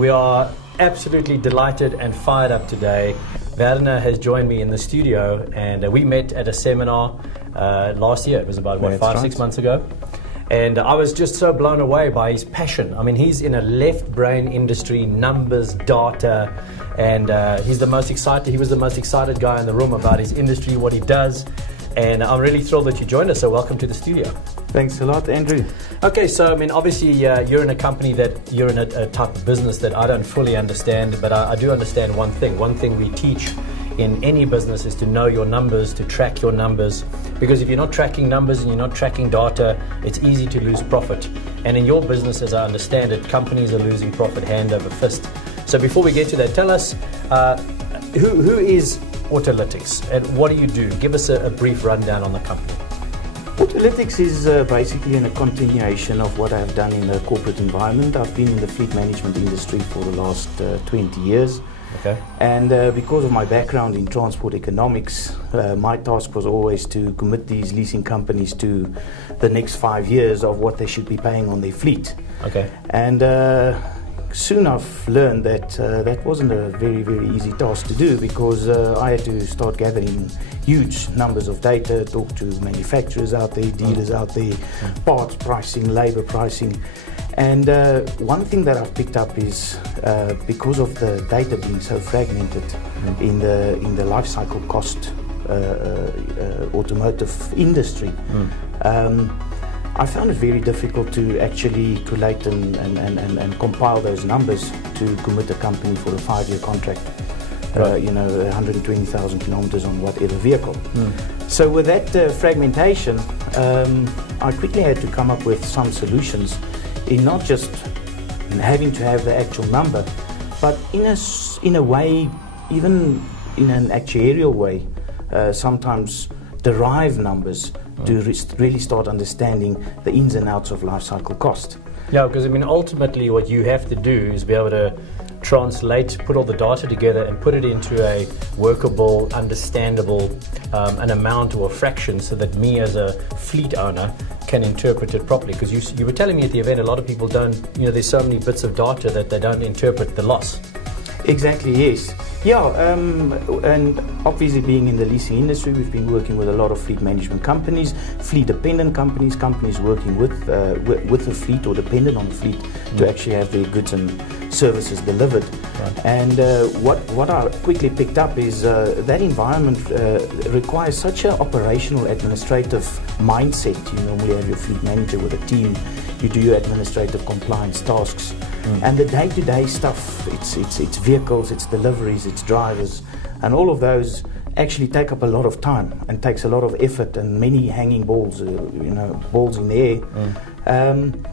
We are absolutely delighted and fired up today. Werner has joined me in the studio, and we met at a seminar last year. It was about, 5-6 months ago. And I was just so blown away by his passion. I mean, he's in a left brain industry, numbers, data, and he was the most excited guy in the room about his industry, what he does. And I'm really thrilled that you joined us, so welcome to the studio. Thanks a lot, Andrew. Okay, so I mean, obviously you're in a company you're in a type of business that I don't fully understand, but I do understand one thing. One thing we teach in any business is to know your numbers, to track your numbers, because if you're not tracking numbers and you're not tracking data, it's easy to lose profit. And in your business, as I understand it, companies are losing profit hand over fist. So before we get to that, tell us who is Autolytix and what do you do? Give us a brief rundown on the company. Autolytix is basically a continuation of what I've done in the corporate environment. I've been in the fleet management industry for the last 20 years. Okay. And because of my background in transport economics, my task was always to commit these leasing companies to the next 5 years of what they should be paying on their fleet. Okay. And soon I've learned that that wasn't a very, very easy task to do, because I had to start gathering huge numbers of data, talk to manufacturers out there, dealers out there, parts pricing, labor pricing. And one thing that I've picked up is because of the data being so fragmented in the life cycle cost automotive industry, I found it very difficult to actually collate and compile those numbers to commit a company for a 5-year contract. Right. 120,000 kilometers on whatever vehicle. So with that fragmentation, I quickly had to come up with some solutions in not just having to have the actual number, but in a way, even in an actuarial way, sometimes derive numbers to really start understanding the ins and outs of life cycle cost. Yeah, because I mean, ultimately what you have to do is be able to translate, put all the data together and put it into a workable, understandable an amount or a fraction, so that me as a fleet owner can interpret it properly. Because you were telling me at the event, a lot of people don't, there's so many bits of data that they don't interpret the loss. Exactly, yes. Yeah, and obviously being in the leasing industry, we've been working with a lot of fleet management companies, fleet-dependent companies working with the fleet or dependent on the fleet to actually have their goods and services delivered. Right. And what I quickly picked up is that environment requires such an operational administrative mindset. You normally have your fleet manager with a team, you do your administrative compliance tasks, and the day-to-day stuff, it's vehicles, it's deliveries, it's drivers, and all of those actually take up a lot of time and takes a lot of effort and many hanging balls, balls in the air.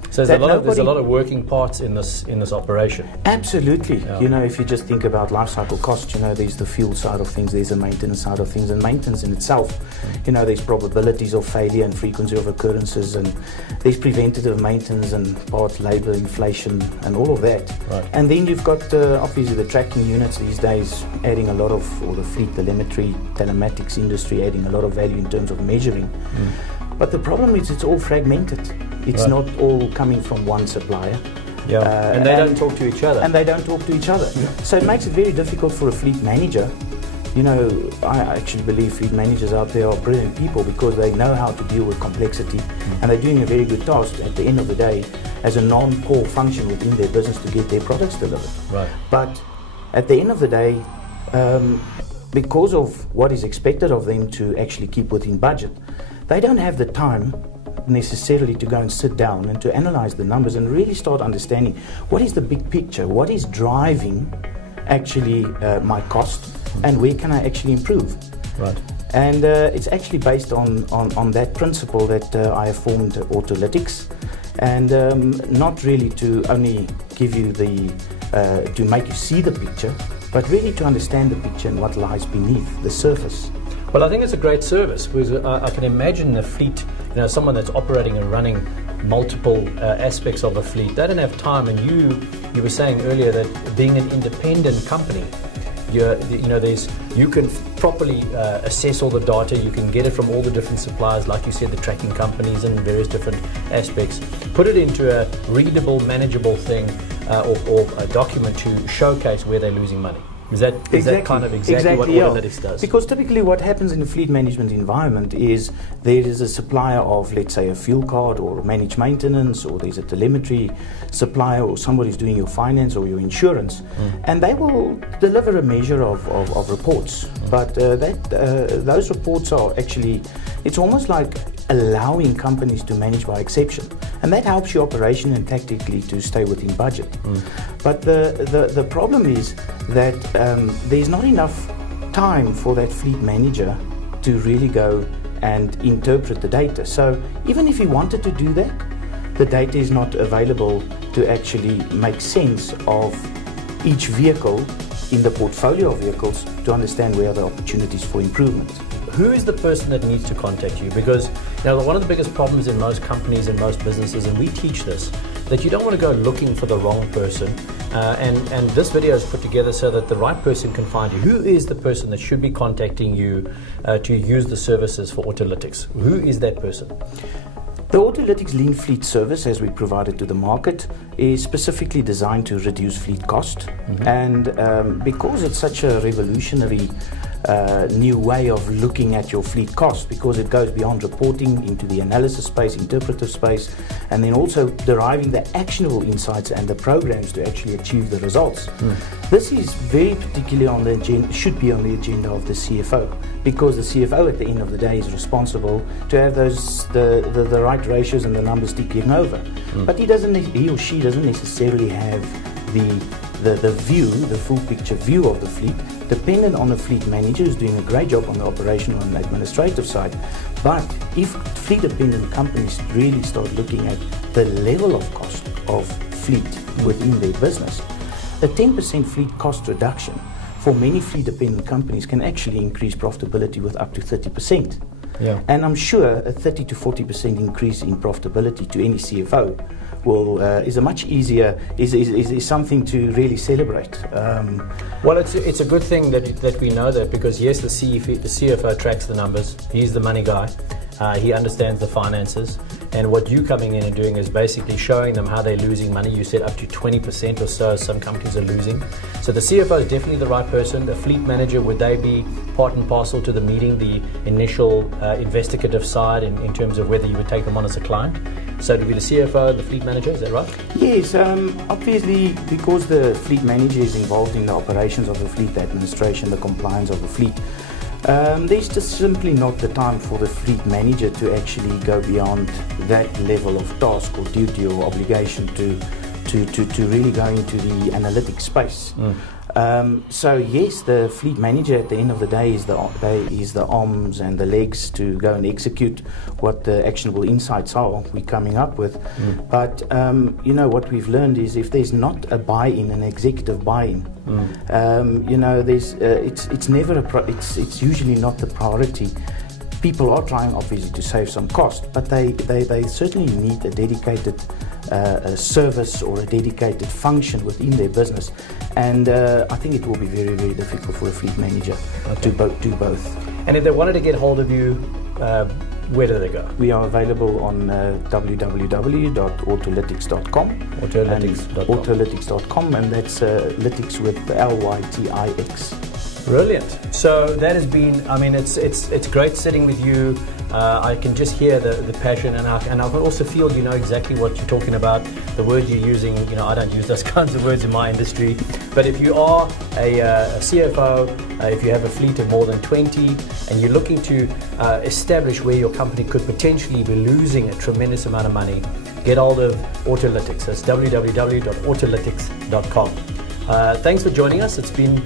So there's a lot of working parts in this operation. Absolutely. Yeah. If you just think about life cycle cost, there's the fuel side of things, there's the maintenance side of things, and maintenance in itself, there's probabilities of failure and frequency of occurrences, and there's preventative maintenance and part labor inflation and all of that. Right. And then you've got obviously the tracking units these days adding a lot of, or the fleet telemetry, telematics industry adding a lot of value in terms of measuring. But the problem is it's all fragmented. It's Right. not all coming from one supplier. Yeah, and they don't talk to each other. And they don't talk to each other. Yeah. So it makes it very difficult for a fleet manager. I actually believe fleet managers out there are brilliant people, because they know how to deal with complexity, and they're doing a very good task at the end of the day as a non-core function within their business to get their products delivered. Right. But at the end of the day, because of what is expected of them to actually keep within budget, they don't have the time necessarily to go and sit down and to analyze the numbers and really start understanding what is the big picture, what is driving actually my cost, and where can I actually improve. Right. And it's actually based on that principle that I have formed Autolytix, and not really to only give you to make you see the picture, but really to understand the picture and what lies beneath the surface. Well, I think it's a great service, because I can imagine a fleet, someone that's operating and running multiple aspects of a fleet, they don't have time. And you were saying earlier that being an independent company, you can properly assess all the data. You can get it from all the different suppliers, like you said, the tracking companies and various different aspects. Put it into a readable, manageable thing or a document to showcase where they're losing money. Is that kind of exactly what Autolytix does? Because typically what happens in a fleet management environment is there is a supplier of, let's say, a fuel card or managed maintenance, or there's a telemetry supplier, or somebody's doing your finance or your insurance, and they will deliver a measure of reports. But those reports are actually, it's almost like allowing companies to manage by exception, and that helps you operation and tactically to stay within budget. But the problem is that there's not enough time for that fleet manager to really go and interpret the data. So even if he wanted to do that, the data is not available to actually make sense of each vehicle in the portfolio of vehicles to understand where are the opportunities for improvement. Who is the person that needs to contact you? Because one of the biggest problems in most companies and most businesses, and we teach this, that you don't want to go looking for the wrong person. And this video is put together so that the right person can find you. Who is the person that should be contacting you to use the services for Autolytix? Who is that person? The Autolytix Lean Fleet service, as we provide it to the market, is specifically designed to reduce fleet cost. And because it's such a revolutionary new way of looking at your fleet cost, because it goes beyond reporting into the analysis space, interpretive space, and then also deriving the actionable insights and the programs to actually achieve the results. This is very particularly on the agenda, should be on the agenda of the CFO, because the CFO at the end of the day is responsible to have the right ratios and the numbers ticking over. But he or she doesn't necessarily have the view, the full picture view of the fleet, dependent on a fleet manager who's doing a great job on the operational and administrative side. But if fleet-dependent companies really start looking at the level of cost of fleet within their business, a 10% fleet cost reduction for many fleet-dependent companies can actually increase profitability with up to 30%. Yeah. And I'm sure a 30 to 40% increase in profitability to any CFO is a much easier, is something to really celebrate. Well, it's a good thing that we know that, because yes, the CFO tracks the numbers. He's the money guy. He understands the finances. And what you coming in and doing is basically showing them how they're losing money. You said up to 20% or so some companies are losing. So the CFO is definitely the right person. The fleet manager, would they be part and parcel to the meeting, the initial investigative side in terms of whether you would take them on as a client? So to be the CFO, the fleet manager, is that right? Yes, obviously because the fleet manager is involved in the operations of the fleet, the administration, the compliance of the fleet, there's just simply not the time for the fleet manager to actually go beyond that level of task or duty or obligation to really go into the analytics space. So yes, the fleet manager at the end of the day is the arms and the legs to go and execute what the actionable insights are we're coming up with. But what we've learned is if there's not a buy-in, an executive buy-in, it's usually not the priority. People are trying obviously to save some cost, but they certainly need a dedicated a service or a dedicated function within their business, and I think it will be very, very difficult for a fleet manager to do both. And if they wanted to get hold of you, where do they go? We are available on www.autolytix.com. Autolytix.com, and that's Lytix with Lytix. Brilliant. So that has been, it's great sitting with you. I can just hear the passion, and I can also feel you know exactly what you're talking about. The word you're using, I don't use those kinds of words in my industry. But if you are a CFO, if you have a fleet of more than 20, and you're looking to establish where your company could potentially be losing a tremendous amount of money, get hold of Autolytix. That's www.autolytix.com. Thanks for joining us. It's been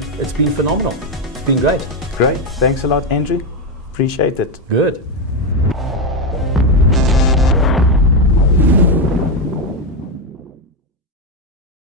phenomenal. It's been great. Great. Thanks a lot, Andrew. Appreciate it. Good.